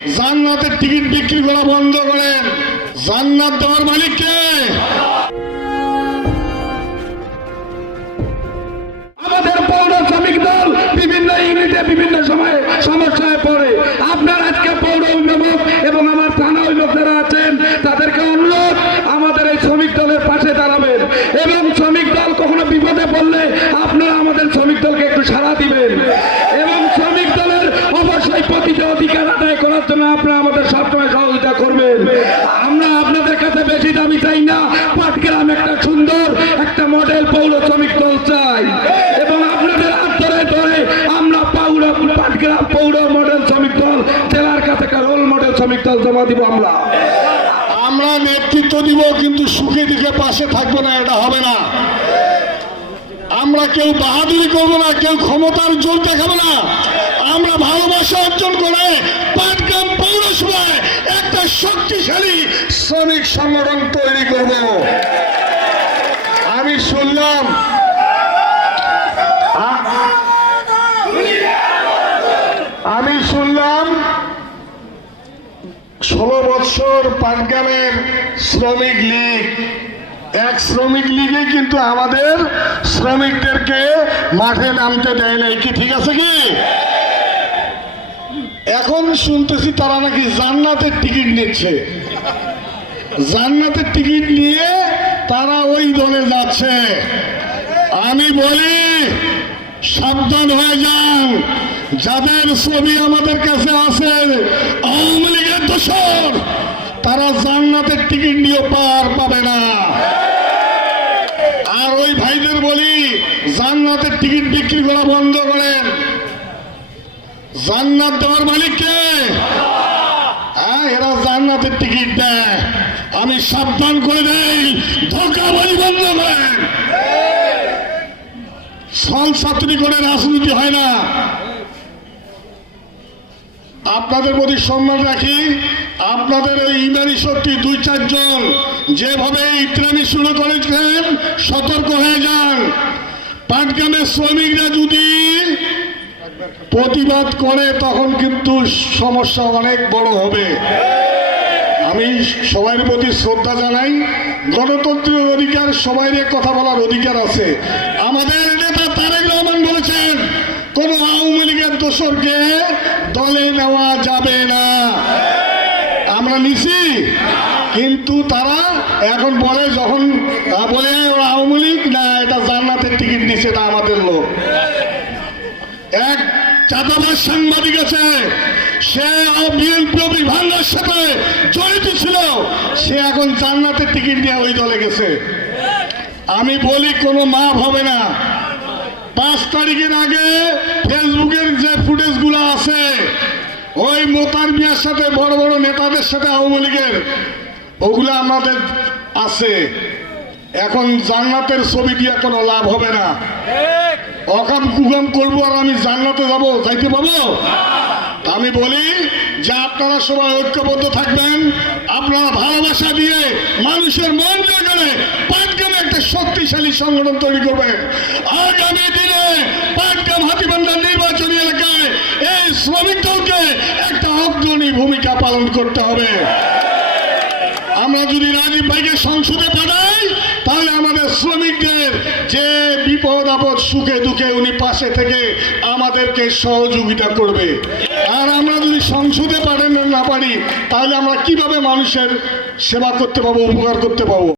জান্নাতের টিকিট বিক্রি করা বন্ধ করেন। জান্নাত দেওয়ার মালিককে আমাদের পৌর শ্রমিক দল বিভিন্ন ইউনিটে বিভিন্ন সময়ে সমস্যায় পড়ে। আপনার আজকে পৌর অভিভাবক এবং আমার থানা অভিভাবক যারা আছেন, তাদেরকে অনুরোধ, আমাদের এই শ্রমিক দলের পাশে দাঁড়াবেন। এবং শ্রমিক দল কখনো বিপদে পড়লে আপনারা আমাদের শ্রমিক দলকে একটু সাড়া দিবেন এবং শ্রমিক দলের অবশ্যই প্রতিটা অধিকার আদায় করার জন্য আপনারা আমাদের সবসময় সহযোগিতা করবেন। আমরা আপনাদের কাছে বেশি দাবি চাই না। পাটগ্রাম একটা সুন্দর একটা মডেল পৌর শ্রমিক দল চাই। এবং আপনাদের হাত ধরে আমরা পৌর পাটগ্রাম পৌর মডেল শ্রমিক দল, জেলার কাছে একটা রোল মডেল শ্রমিক দল জমা দিব আমরা। আমরা নেতৃত্ব দিব, কিন্তু সুখে দিকে পাশে থাকব না, এটা হবে না। আমরা কেউ বাহাদুরি করব না, কেউ ক্ষমতার জোর দেখাবো না। আমরা ভালোবাসা অর্জন করে পাটগ্রাম শক্তিশালী শ্রমিক সংগঠন তৈরি করব। আমি শুনলাম আমি শুনলাম ষোলো বৎসর পাটগ্রামের শ্রমিক লীগ। এক শ্রমিক লীগে কিন্তু আমাদের শ্রমিকদেরকে মাঠে নামতে দেয় নাই কি, ঠিক আছে কি? এখন শুনতেছি তারা নাকি জান্নাতের টিকিট নিচ্ছে। জান্নাতের টিকিট নিয়ে তারা ওই দলে যাচ্ছে। আমি বলি, সাবধান হয়ে যান। যাদের ছবি আমাদের কাছে আছে, আওয়ামী লীগের দোষর, তারা জান্নাতের টিকিট নিয়ে পার পাবে না। আর ওই ভাইদের বলি, জান্নাতের টিকিট বিক্রি করা বন্ধ করেন। জান্নাত দেওয়ার মালিককে হ্যাঁ এরা জান্নাতের টিকিট দেয়। আমি সাবধান করে দেই, ধোকাবাজি বন্ধ করেন। সল করে রাজনীতি হয় না। আপনাদের প্রতি সম্মান রাখি, আপনাদের এই ইমানি শক্তি দুই চারজন যেভাবে ইত্রামি শুরু করেছেন, সতর্ক হয়ে যান। পাটগ্রামের শ্রমিকরা যদি প্রতিবাদ করে, তখন কিন্তু সমস্যা অনেক বড় হবে। আমি সবার প্রতি শ্রদ্ধা জানাই। গণতন্ত্রের অধিকার, সবাই কথা বলার অধিকার আছে। আমাদের নেতা তারেক রহমান বলেছেন, কোন আওয়ামী লীগের দোসরকে দলে নেওয়া যাবে না। আমরা নিছি, কিন্তু তারা এখন বলে যখন বলে আওয়ামী লীগ, না, এটা জান্নাতের টিকিট নিছে এটা আমাদের লোক। এক চাঁদাবাজ সাংবাদিক আছে। সে বিএনপি ভাঙ্গার সাথে জড়িত ছিল। সে এখন জান্নাতের টিকিট নিয়ে ওই দলে গেছে। আমি বলি, কোনো মাপ হবে না। পাঁচ তারিখের আগে ফেসবুকের যে ফুটেজগুলো আছে, ওই মোতার মিয়ার সাথে বড় বড় নেতাদের সাথে আওয়ামী লীগের, ওগুলো আমাদের আছে। এখন জান্নাতের ছবি দিয়ে কোনো লাভ হবে না। অকাম কুকাম করব আর আমি জান্নাতে যাব, যাইতে পাবো আমি বলি যে আপনারা সবাই ঐক্যবদ্ধ থাকবেন, আপনারা ভালোবাসা দিয়ে মানুষের মন করে পাটগ্রামে একটা শক্তিশালী সংগঠন তৈরি করবেন। আগামী দিনে পাটগ্রাম হাতিবান্ধা নির্বাচনী এলাকায় এই শ্রমিক দলকে একটা অগ্রণী ভূমিকা পালন করতে হবে। আমরা যদি রাজীব ভাইকে সংসদে পাঠাই তাহলে আমাদের শ্রমিকদের যে বিপদ আপদ সুখে দুঃখে উনি পাশে থেকে আমাদেরকে সহযোগিতা করবে। আর আমরা যদি সংসদে পারেন না পারি, তাহলে আমরা কীভাবে মানুষের সেবা করতে পাবো, উপকার করতে পাবো?